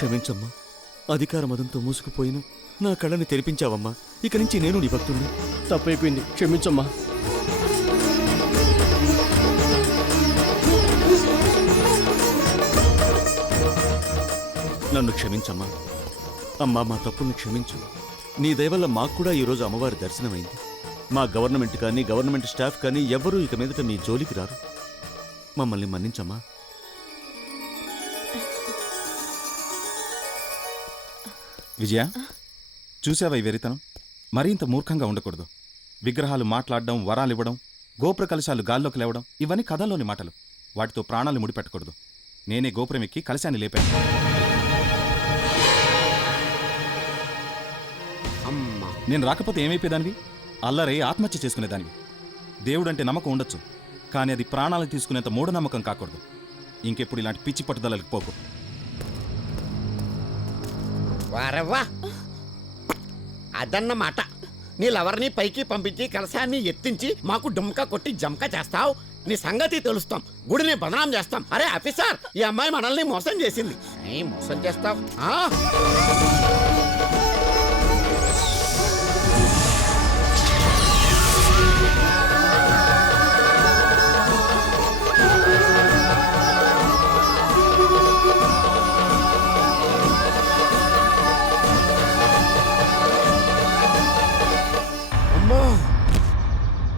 క్షమించమ్మా. అధికార మదంతో మూసుకుపోయిన నా కళ్ళని తెరిపించావమ్మా. ఇక నుంచి నేను నీ భక్తుడిని. తప్పైపోయింది, క్షమించమ్మా. నన్ను క్షమించమ్మా. అమ్మా, మా తప్పుల్ని క్షమించు. నీ దయవల్ల మాకు కూడా ఈరోజు అమ్మవారి దర్శనమైంది. మా గవర్నమెంట్ కానీ గవర్నమెంట్ స్టాఫ్ కానీ ఎవ్వరూ ఇక మీదట మీ జోలికి రారు. మమ్మల్ని మన్నించమ్మా. విజయ, చూసావా ఈ వెరితనం? మరింత మూర్ఖంగా ఉండకూడదు. విగ్రహాలు మాట్లాడడం, వరాలు ఇవ్వడం, గోపుర కలశాలు గాల్లోకి లేవడం ఇవన్నీ కథల్లోని మాటలు. వాటితో ప్రాణాలు ముడిపెట్టకూడదు. నేనే గోపురం ఎక్కి కలశాన్ని లేపాను. నేను రాకపోతే ఏమైపోయేదానివి? అల్లరే ఆత్మహత్య చేసుకునేదానివి. దేవుడంటే నమ్మకం ఉండొచ్చు, కానీ అది ప్రాణాలను తీసుకునేంత మూఢనమ్మకం కాకూడదు. ఇంకెప్పుడు ఇలాంటి పిచ్చి పట్టుదలకి పోకు. వారవ్వా, అదన్నమాట. నీళ్ళెవరిని పైకి పంపించి కలశాన్ని ఎత్తించి మాకు డుమ్కా కొట్టి జంకా చేస్తావు. నీ సంగతి తెలుస్తాం, గుడిని బదనాం చేస్తాం. అరే ఆఫీసర్, ఈ అమ్మాయి మనల్ని మోసం చేసింది. మోసం చేస్తావు.